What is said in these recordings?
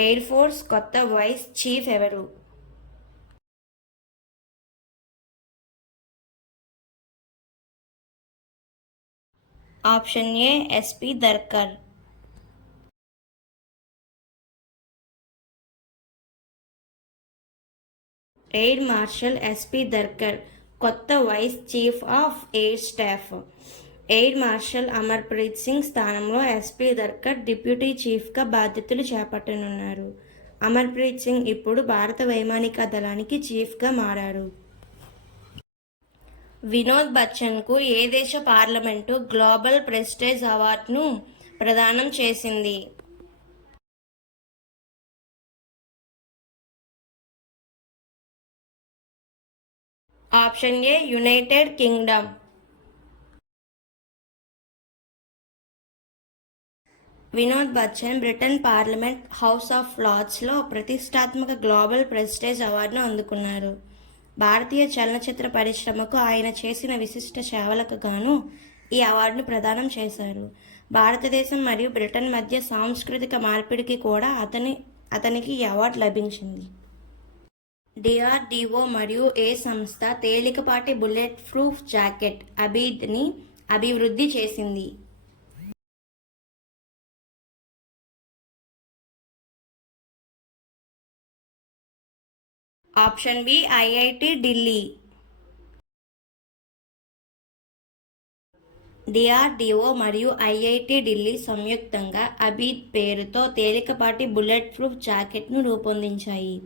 Air force కొత్త vice chief ఎవరు? Option A SP Dharkar. Air marshal SP Dharkar కొత్త vice chief of air staff. Air marshal Amarpreet Singh స్థానంలో SP ధర్కర్ deputy చీఫ్గా బాధ్యతలు చేపట్టనున్నారు. అమర్ప్రీత్ సింగ్ ఇప్పుడు భారత వైమానిక దళానికి చీఫ్గా మారారు. వినోద్ బచ్చన్కు ఏ దేశ పార్లమెంటు గ్లోబల్ ప్రెస్టేజ్ అవార్డును ప్రదానం చేసింది? Option A United Kingdom. Vinod Bachchan Britain parliament house of లార్డ్స్లో ప్రతిష్టాత్మక గ్లోబల్ ప్రెస్టేజ్ అవార్డును అందుకున్నారు. భారతీయ చలనచిత్ర పరిశ్రమకు ఆయన చేసిన విశిష్ట సేవలకు గాను ఈ అవార్డును ప్రదానం చేశారు. భారతదేశం మరియు బ్రిటన్ మధ్య సాంస్కృతిక మార్పిడికి కూడా అతనికి ఈ అవార్డు లభించింది. డిఆర్డిఓ మరియు ఏ సంస్థ తేలికపాటి బుల్లెట్ ప్రూఫ్ జాకెట్ అబీద్ని అభివృద్ధి చేసింది? Option B IIT Delhi. DRDO మరియు ఐఐటి ఢిల్లీ సంయుక్తంగా అబీద్ పేరుతో తేలికపాటి బుల్లెట్ ప్రూఫ్ జాకెట్ను రూపొందించాయి.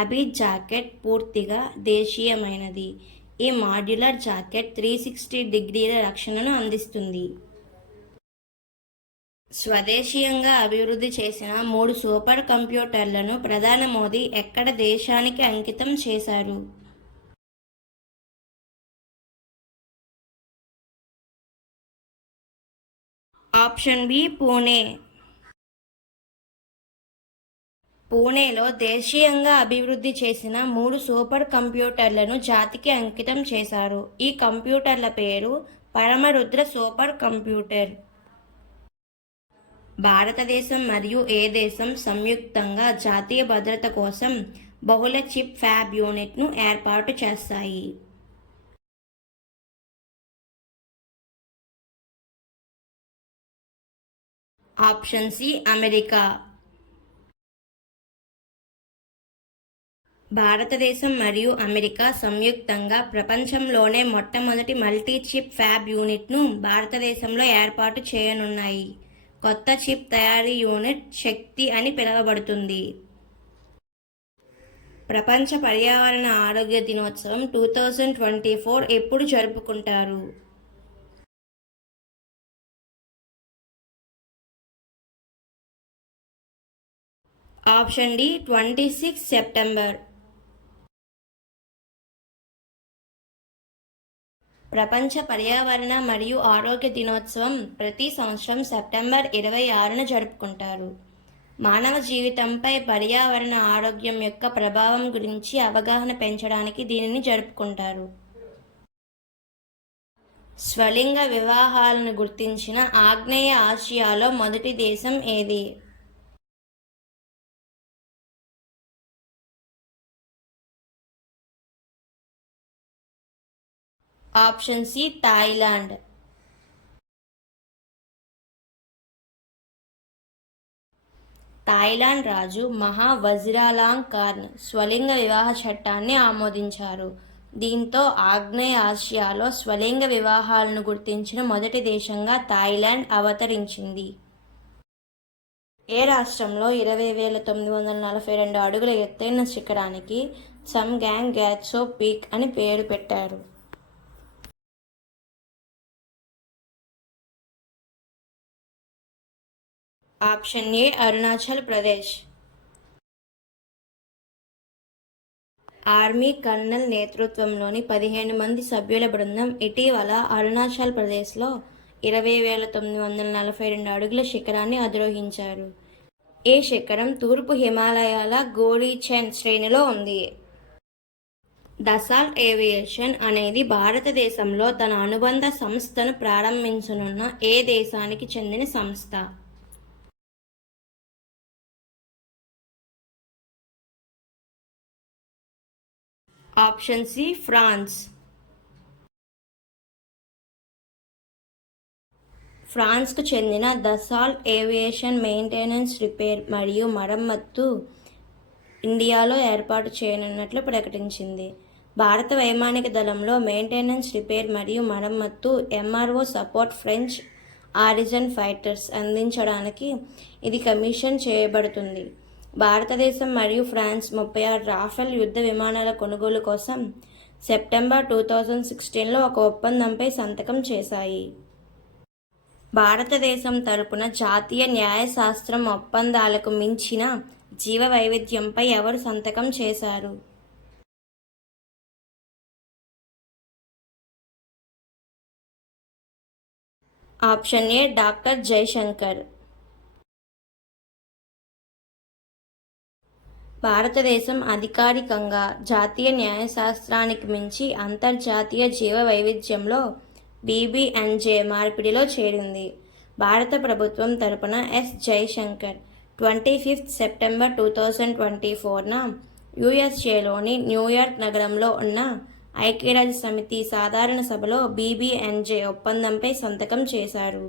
అబీద్ జాకెట్ పూర్తిగా దేశీయమైనది. ఈ మాడ్యులర్ జాకెట్ 360 డిగ్రీల రక్షణను అందిస్తుంది. స్వదేశీయంగా అభివృద్ధి చేసిన 3 సూపర్ కంప్యూటర్లను ప్రధాని మోదీ ఎక్కడ దేశానికి అంకితం చేశారు? Option B Pune. పూణేలో దేశీయంగా అభివృద్ధి చేసిన 3 సూపర్ కంప్యూటర్లను జాతికి అంకితం చేశారు. ఈ కంప్యూటర్ల పేరు పరమరుద్ర సూపర్ కంప్యూటర్. భారతదేశం మరియు ఏ దేశం సంయుక్తంగా జాతీయ భద్రత కోసం బహుళ చిప్ ఫ్యాబ్ యూనిట్ను ఏర్పాటు చేస్తాయి? Option C America. భారతదేశం మరియు అమెరికా సంయుక్తంగా ప్రపంచంలోనే మొట్టమొదటి మల్టీ చిప్ ఫ్యాబ్ యూనిట్ను భారతదేశంలో ఏర్పాటు చేయనున్నాయి. కొత్త చిప్ తయారీ యూనిట్ శక్తి అని పిలువబడుతుంది. ప్రపంచ పర్యావరణ ఆరోగ్య దినోత్సవం 2024 ఎప్పుడు జరుపుకుంటారు? Option D 26 September. ప్రపంచ పర్యావరణ మరియు ఆరోగ్య దినోత్సవం ప్రతి సంవత్సరం సెప్టెంబర్ 26న జరుపుకుంటారు. మానవ జీవితంపై పర్యావరణ ఆరోగ్యం యొక్క ప్రభావం గురించి అవగాహన పెంచడానికి దీనిని జరుపుకుంటారు. స్వలింగ వివాహాలను గుర్తించిన ఆగ్నేయ ఆసియాలో మొదటి దేశం ఏది? Option C Thailand. థాయిలాండ్ రాజు మహా వజిరాలాంగ్కార్న్ స్వలింగ వివాహ చట్టాన్ని ఆమోదించారు. దీంతో ఆగ్నేయ ఆసియాలో స్వలింగ వివాహాలను గుర్తించిన మొదటి దేశంగా థాయిలాండ్ అవతరించింది. ఏ రాష్ట్రంలో 20,942 అడుగుల ఎత్తైన శిఖరానికి సమ్గాంగ్ గ్యాట్సో పీక్ అని పేరు పెట్టారు? Option A Arunachal Pradesh. Army colonel నేతృత్వంలోని 15 మంది సభ్యుల బృందం ఇటీవల అరుణాచల్ ప్రదేశ్లో 20,942 అడుగుల శిఖరాన్ని అధిరోహించారు. ఈ శిఖరం తూర్పు హిమాలయాల గోడీచెన్ శ్రేణిలో ఉంది. దసాల్ట్ ఏవియేషన్ అనేది భారతదేశంలో తన అనుబంధ సంస్థను ప్రారంభించనున్న ఏ దేశానికి చెందిన సంస్థ? Option C France. ఫ్రాన్స్కు చెందిన దసాల్ట్ ఏవియేషన్ మెయింటెనెన్స్, రిపేర్ మరియు మరమ్మత్తు ఇండియాలో ఏర్పాటు చేయనున్నట్లు ప్రకటించింది. భారత వైమానిక దళంలో మెయింటెనెన్స్, రిపేర్ మరియు మరమ్మత్తు MRO support French origin fighters అందించడానికి ఇది కమిషన్ చేయబడుతుంది. భారతదేశం మరియు ఫ్రాన్స్ 36 రాఫెల్ యుద్ధ విమానాల కొనుగోలు కోసం సెప్టెంబర్ 2016లో ఒక ఒప్పందంపై సంతకం చేశాయి. భారతదేశం తరపున జాతీయ న్యాయశాస్త్రం ఒప్పందాలకు మించిన జీవ వైవిధ్యంపై ఎవరు సంతకం చేశారు? Option A doctor Jayashankar. భారతదేశం అధికారికంగా జాతీయ న్యాయశాస్త్రానికి మించి అంతర్జాతీయ జీవ వైవిధ్యంలో BBNJ మార్పిడిలో చేరింది. భారత ప్రభుత్వం తరపున ఎస్ జయశంకర్ 25 సెప్టెంబర్ 2024న USAలోని న్యూయార్క్ నగరంలో ఉన్న ఐక్యరాజ్య సమితి సాధారణ సభలో BBNJ ఒప్పందంపై సంతకం చేశారు.